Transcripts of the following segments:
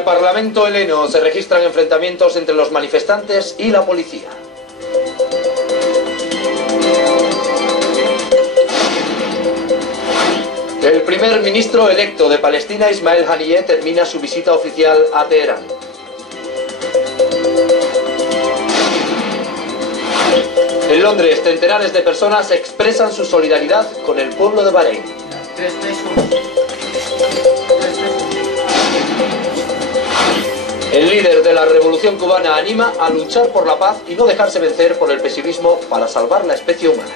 el Parlamento heleno se registran enfrentamientos entre los manifestantes y la policía. El primer ministro electo de Palestina, Ismail Haniyeh, termina su visita oficial a Teherán. En Londres, centenares de personas expresan su solidaridad con el pueblo de Bahrein. El líder de la revolución cubana anima a luchar por la paz y no dejarse vencer por el pesimismo para salvar la especie humana.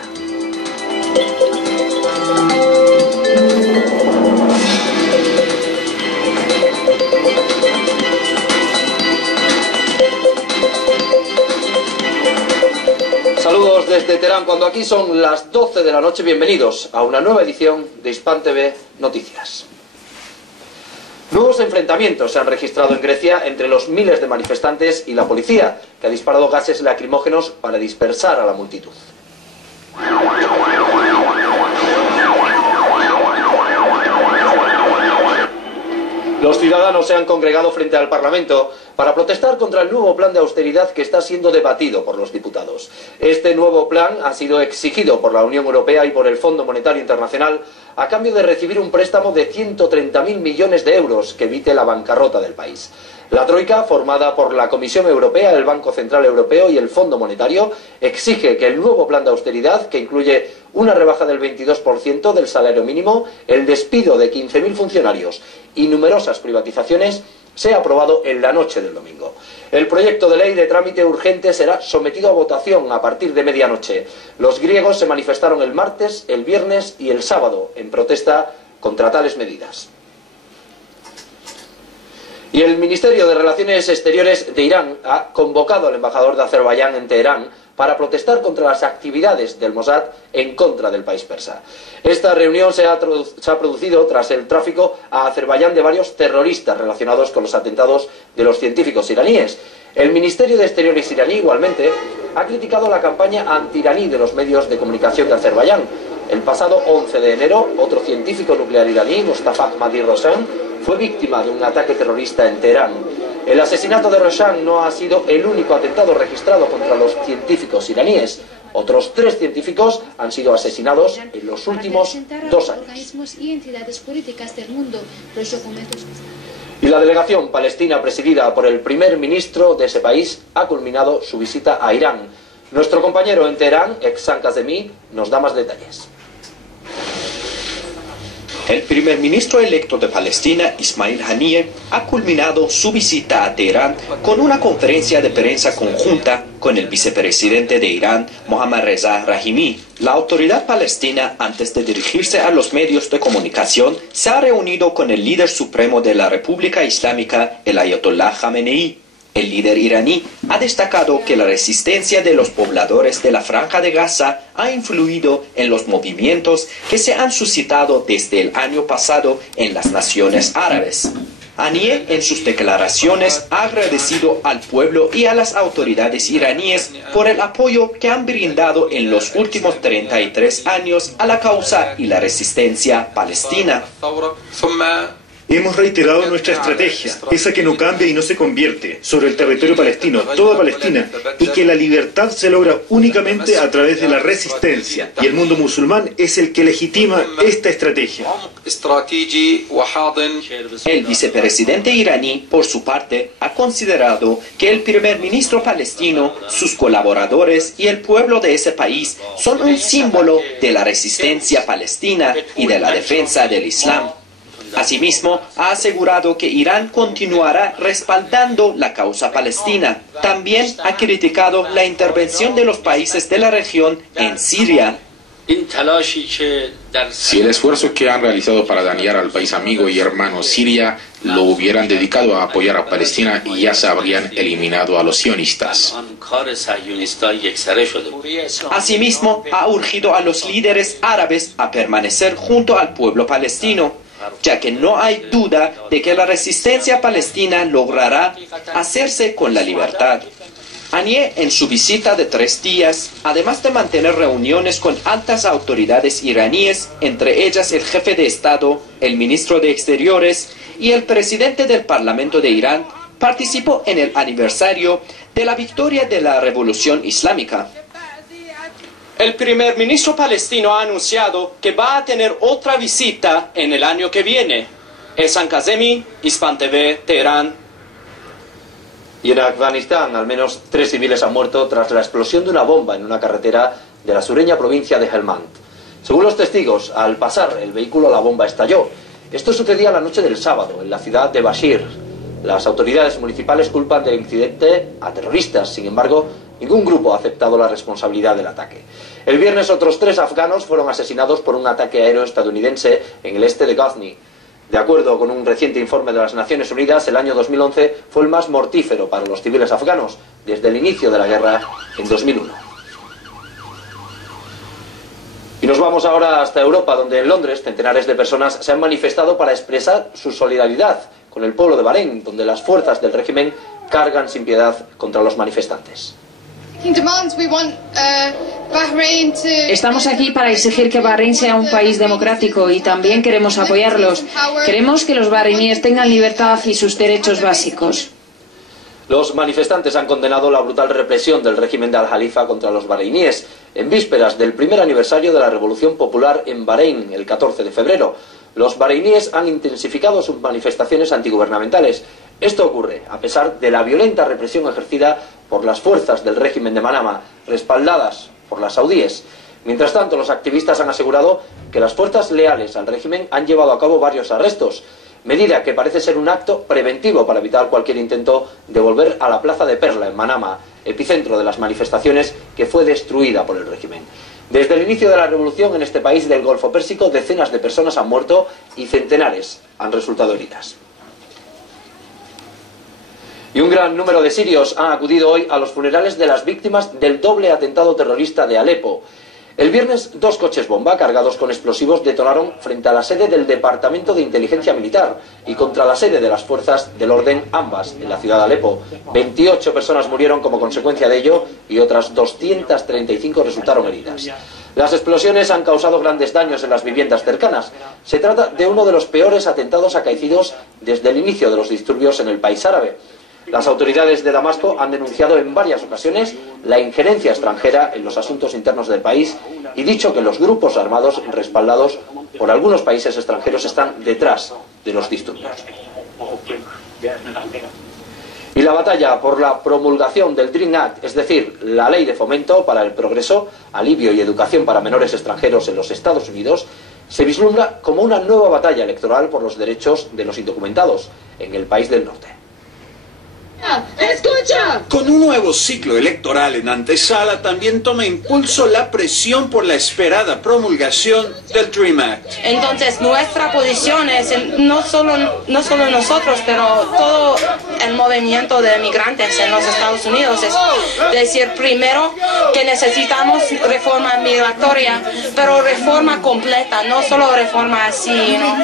Saludos desde Teherán, cuando aquí son las 12 de la noche. Bienvenidos a una nueva edición de Hispan TV Noticias. Nuevos enfrentamientos se han registrado en Grecia entre los miles de manifestantes y la policía, que ha disparado gases lacrimógenos para dispersar a la multitud. Los ciudadanos se han congregado frente al Parlamento para protestar contra el nuevo plan de austeridad que está siendo debatido por los diputados. Este nuevo plan ha sido exigido por la Unión Europea y por el Fondo Monetario Internacional a cambio de recibir un préstamo de 130.000 millones de euros que evite la bancarrota del país. La Troika, formada por la Comisión Europea, el Banco Central Europeo y el Fondo Monetario, exige que el nuevo plan de austeridad, que incluye una rebaja del 22% del salario mínimo, el despido de 15.000 funcionarios y numerosas privatizaciones, sea aprobado en la noche del domingo. El proyecto de ley de trámite urgente será sometido a votación a partir de medianoche. Los griegos se manifestaron el martes, el viernes y el sábado en protesta contra tales medidas. Y el Ministerio de Relaciones Exteriores de Irán ha convocado al embajador de Azerbaiyán en Teherán para protestar contra las actividades del Mossad en contra del país persa. Esta reunión se ha producido tras el tráfico a Azerbaiyán de varios terroristas relacionados con los atentados de los científicos iraníes. El Ministerio de Exteriores iraní, igualmente, ha criticado la campaña anti-iraní de los medios de comunicación de Azerbaiyán. El pasado 11 de enero, otro científico nuclear iraní, Mustafa Ahmadi Roshan, fue víctima de un ataque terrorista en Teherán. El asesinato de Roshan no ha sido el único atentado registrado contra los científicos iraníes. Otros 3 científicos han sido asesinados en los últimos 2 años. Y la delegación palestina presidida por el primer ministro de ese país ha culminado su visita a Irán. Nuestro compañero en Teherán, Ehsan Kazemi, nos da más detalles. El primer ministro electo de Palestina, Ismail Haniyeh, ha culminado su visita a Teherán con una conferencia de prensa conjunta con el vicepresidente de Irán, Mohammad Reza Rahimi. La autoridad palestina, antes de dirigirse a los medios de comunicación, se ha reunido con el líder supremo de la República Islámica, el Ayatollah Khamenei. El líder iraní ha destacado que la resistencia de los pobladores de la Franja de Gaza ha influido en los movimientos que se han suscitado desde el año pasado en las naciones árabes. Haniyeh, en sus declaraciones, ha agradecido al pueblo y a las autoridades iraníes por el apoyo que han brindado en los últimos 33 años a la causa y la resistencia palestina. Hemos reiterado nuestra estrategia, esa que no cambia y no se convierte, sobre el territorio palestino, toda Palestina, y que la libertad se logra únicamente a través de la resistencia, y el mundo musulmán es el que legitima esta estrategia. El vicepresidente iraní, por su parte, ha considerado que el primer ministro palestino, sus colaboradores y el pueblo de ese país son un símbolo de la resistencia palestina y de la defensa del Islam. Asimismo, ha asegurado que Irán continuará respaldando la causa palestina. También ha criticado la intervención de los países de la región en Siria. Si el esfuerzo que han realizado para dañar al país amigo y hermano Siria lo hubieran dedicado a apoyar a Palestina, ya se habrían eliminado a los sionistas. Asimismo, ha urgido a los líderes árabes a permanecer junto al pueblo palestino, ya que no hay duda de que la resistencia palestina logrará hacerse con la libertad. Haniyeh, en su visita de 3 días, además de mantener reuniones con altas autoridades iraníes, entre ellas el jefe de Estado, el ministro de Exteriores, y el presidente del Parlamento de Irán participó en el aniversario de la victoria de la Revolución Islámica. El primer ministro palestino ha anunciado que va a tener otra visita en el año que viene. Ehsan Kazemi, Hispan TV, Teherán. Y en Afganistán, al menos 3 civiles han muerto tras la explosión de una bomba en una carretera de la sureña provincia de Helmand. Según los testigos, al pasar el vehículo la bomba estalló. Esto sucedía la noche del sábado en la ciudad de Bashir. Las autoridades municipales culpan del incidente a terroristas. Sin embargo, ningún grupo ha aceptado la responsabilidad del ataque. El viernes otros 3 afganos fueron asesinados por un ataque aéreo estadounidense en el este de Ghazni. De acuerdo con un reciente informe de las Naciones Unidas, el año 2011 fue el más mortífero para los civiles afganos desde el inicio de la guerra en 2001. Y nos vamos ahora hasta Europa, donde en Londres centenares de personas se han manifestado para expresar su solidaridad con el pueblo de Bahrein, donde las fuerzas del régimen cargan sin piedad contra los manifestantes. Estamos aquí para exigir que Bahrein sea un país democrático y también queremos apoyarlos. Queremos que los bahreiníes tengan libertad y sus derechos básicos. Los manifestantes han condenado la brutal represión del régimen de Al-Jalifa contra los bahreiníes en vísperas del primer aniversario de la Revolución Popular en Bahrein, el 14 de febrero. Los bahreiníes han intensificado sus manifestaciones antigubernamentales. Esto ocurre a pesar de la violenta represión ejercida por las fuerzas del régimen de Manama, respaldadas por las saudíes. Mientras tanto, los activistas han asegurado que las fuerzas leales al régimen han llevado a cabo varios arrestos, medida que parece ser un acto preventivo para evitar cualquier intento de volver a la plaza de Perla en Manama, epicentro de las manifestaciones que fue destruida por el régimen. Desde el inicio de la revolución en este país del Golfo Pérsico, decenas de personas han muerto y centenares han resultado heridas. Y un gran número de sirios han acudido hoy a los funerales de las víctimas del doble atentado terrorista de Alepo. El viernes, 2 coches bomba cargados con explosivos detonaron frente a la sede del Departamento de Inteligencia Militar y contra la sede de las fuerzas del orden Ambas, en la ciudad de Alepo. 28 personas murieron como consecuencia de ello y otras 235 resultaron heridas. Las explosiones han causado grandes daños en las viviendas cercanas. Se trata de uno de los peores atentados acaecidos desde el inicio de los disturbios en el país árabe. Las autoridades de Damasco han denunciado en varias ocasiones la injerencia extranjera en los asuntos internos del país y dicho que los grupos armados respaldados por algunos países extranjeros están detrás de los disturbios. Y la batalla por la promulgación del DREAM Act, es decir, la ley de fomento para el progreso, alivio y educación para menores extranjeros en los Estados Unidos, se vislumbra como una nueva batalla electoral por los derechos de los indocumentados en el país del norte. ¡Escucha! Con un nuevo ciclo electoral en antesala también toma impulso la presión por la esperada promulgación del DREAM Act. Entonces nuestra posición es no solo nosotros, pero todo el movimiento de migrantes en los Estados Unidos. Es decir, primero que necesitamos reforma migratoria, pero reforma completa, no solo reforma así, ¿no?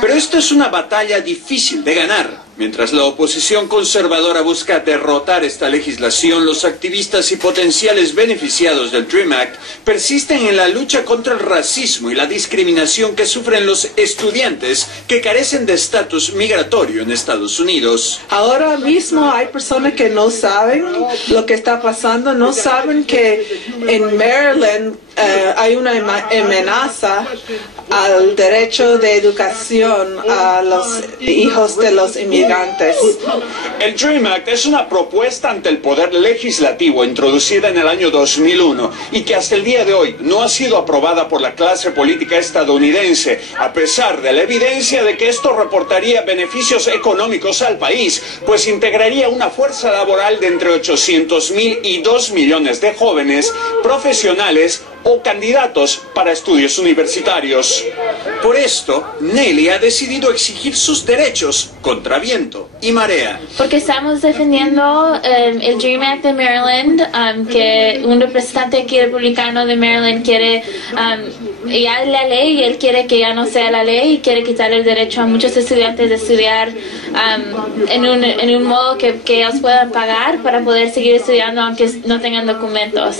Pero esto es una batalla difícil de ganar. Mientras la oposición conservadora busca derrotar esta legislación, los activistas y potenciales beneficiados del DREAM Act persisten en la lucha contra el racismo y la discriminación que sufren los estudiantes que carecen de estatus migratorio en Estados Unidos. Ahora mismo hay personas que no saben lo que está pasando, no saben que en Maryland hay una amenaza al derecho de educación a los hijos de los inmigrantes. El DREAM Act es una propuesta ante el Poder Legislativo introducida en el año 2001 y que hasta el día de hoy no ha sido aprobada por la clase política estadounidense, a pesar de la evidencia de que esto reportaría beneficios económicos al país, pues integraría una fuerza laboral de entre 800,000 y 2 millones de jóvenes profesionales o candidatos para estudios universitarios. Por esto, Nelly ha decidido exigir sus derechos contra viento y marea. Porque estamos defendiendo el DREAM Act de Maryland, que un representante aquí republicano de Maryland quiere ya es la ley y él quiere que ya no sea la ley y quiere quitar el derecho a muchos estudiantes de estudiar en un modo que ellos puedan pagar para poder seguir estudiando aunque no tengan documentos.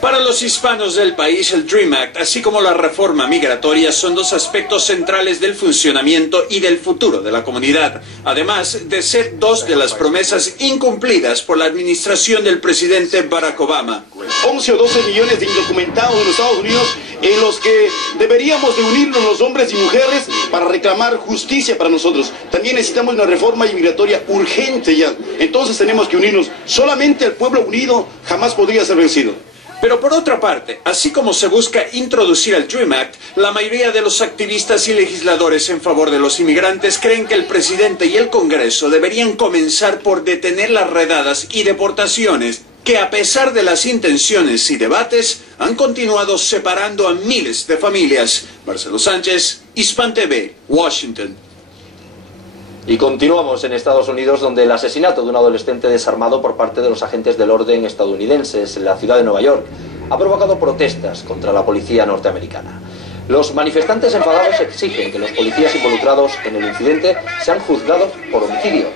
Para los hispanos del país, el DREAM Act, así como la reforma migratoria, son dos aspectos centrales del funcionamiento y del futuro de la comunidad, además de ser dos de las promesas incumplidas por la administración del presidente Barack Obama. 11 o 12 millones de indocumentados en los Estados Unidos, en los que deberíamos de unirnos los hombres y mujeres para reclamar justicia para nosotros. También necesitamos una reforma inmigratoria urgente ya. Entonces tenemos que unirnos. Solamente el pueblo unido jamás podría ser vencido. Pero por otra parte, así como se busca introducir el DREAM Act, la mayoría de los activistas y legisladores en favor de los inmigrantes creen que el presidente y el Congreso deberían comenzar por detener las redadas y deportaciones que, a pesar de las intenciones y debates, han continuado separando a miles de familias. Marcelo Sánchez, Hispan TV, Washington. Y continuamos en Estados Unidos, donde el asesinato de un adolescente desarmado por parte de los agentes del orden estadounidenses en la ciudad de Nueva York ha provocado protestas contra la policía norteamericana. Los manifestantes enfadados exigen que los policías involucrados en el incidente sean juzgados por homicidio.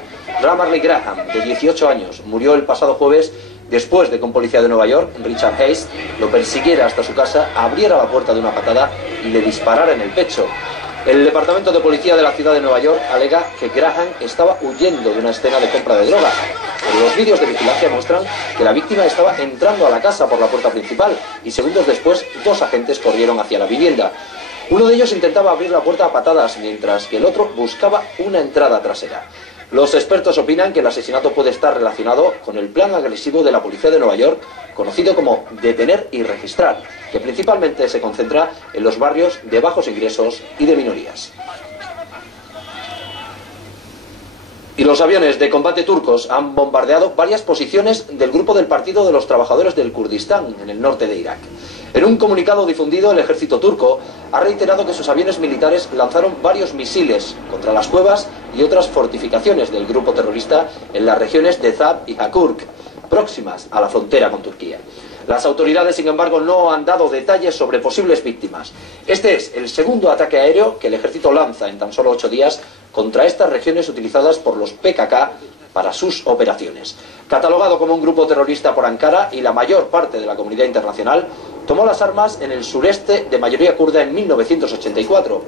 Ramarley Graham, de 18 años, murió el pasado jueves después de que un policía de Nueva York, Richard Hayes, lo persiguiera hasta su casa, abriera la puerta de una patada y le disparara en el pecho. El Departamento de Policía de la ciudad de Nueva York alega que Graham estaba huyendo de una escena de compra de drogas. Pero los vídeos de vigilancia muestran que la víctima estaba entrando a la casa por la puerta principal y segundos después dos agentes corrieron hacia la vivienda. Uno de ellos intentaba abrir la puerta a patadas, mientras que el otro buscaba una entrada trasera. Los expertos opinan que el asesinato puede estar relacionado con el plan agresivo de la policía de Nueva York, conocido como detener y registrar, que principalmente se concentra en los barrios de bajos ingresos y de minorías. Y los aviones de combate turcos han bombardeado varias posiciones del grupo del Partido de los Trabajadores del Kurdistán, en el norte de Irak. En un comunicado difundido, el ejército turco ha reiterado que sus aviones militares lanzaron varios misiles contra las cuevas y otras fortificaciones del grupo terrorista en las regiones de Zab y Hakurk, próximas a la frontera con Turquía. Las autoridades, sin embargo, no han dado detalles sobre posibles víctimas. Este es el segundo ataque aéreo que el ejército lanza en tan solo 8 días contra estas regiones utilizadas por los PKK para sus operaciones. Catalogado como un grupo terrorista por Ankara y la mayor parte de la comunidad internacional, tomó las armas en el sureste de mayoría kurda en 1984.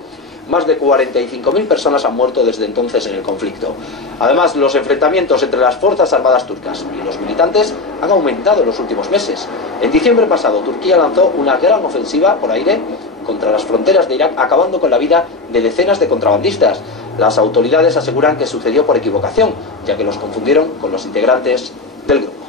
Más de 45.000 personas han muerto desde entonces en el conflicto. Además, los enfrentamientos entre las Fuerzas Armadas turcas y los militantes han aumentado en los últimos meses. En diciembre pasado, Turquía lanzó una gran ofensiva por aire contra las fronteras de Irak, acabando con la vida de decenas de contrabandistas. Las autoridades aseguran que sucedió por equivocación, ya que los confundieron con los integrantes del grupo.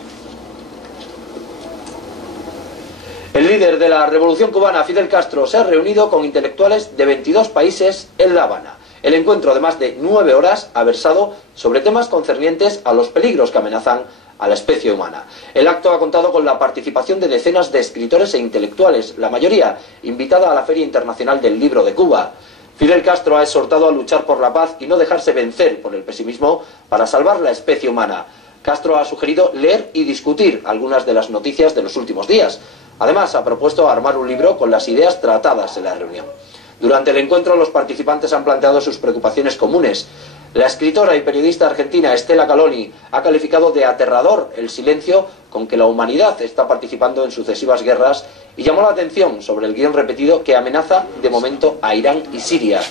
El líder de la Revolución Cubana, Fidel Castro, se ha reunido con intelectuales de 22 países en La Habana. El encuentro de más de 9 horas ha versado sobre temas concernientes a los peligros que amenazan a la especie humana. El acto ha contado con la participación de decenas de escritores e intelectuales, la mayoría invitada a la Feria Internacional del Libro de Cuba. Fidel Castro ha exhortado a luchar por la paz y no dejarse vencer por el pesimismo para salvar la especie humana. Castro ha sugerido leer y discutir algunas de las noticias de los últimos días. Además, ha propuesto armar un libro con las ideas tratadas en la reunión. Durante el encuentro, los participantes han planteado sus preocupaciones comunes. La escritora y periodista argentina Estela Caloni ha calificado de aterrador el silencio con que la humanidad está participando en sucesivas guerras y llamó la atención sobre el guión repetido que amenaza de momento a Irán y Siria.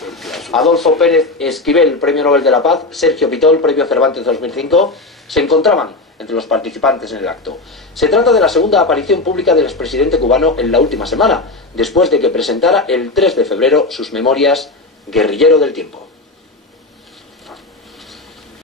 Adolfo Pérez Esquivel, Premio Nobel de la Paz, Sergio Pitol, Premio Cervantes 2005, se encontraban entre los participantes en el acto. Se trata de la segunda aparición pública del expresidente cubano en la última semana, después de que presentara el 3 de febrero sus memorias Guerrillero del Tiempo.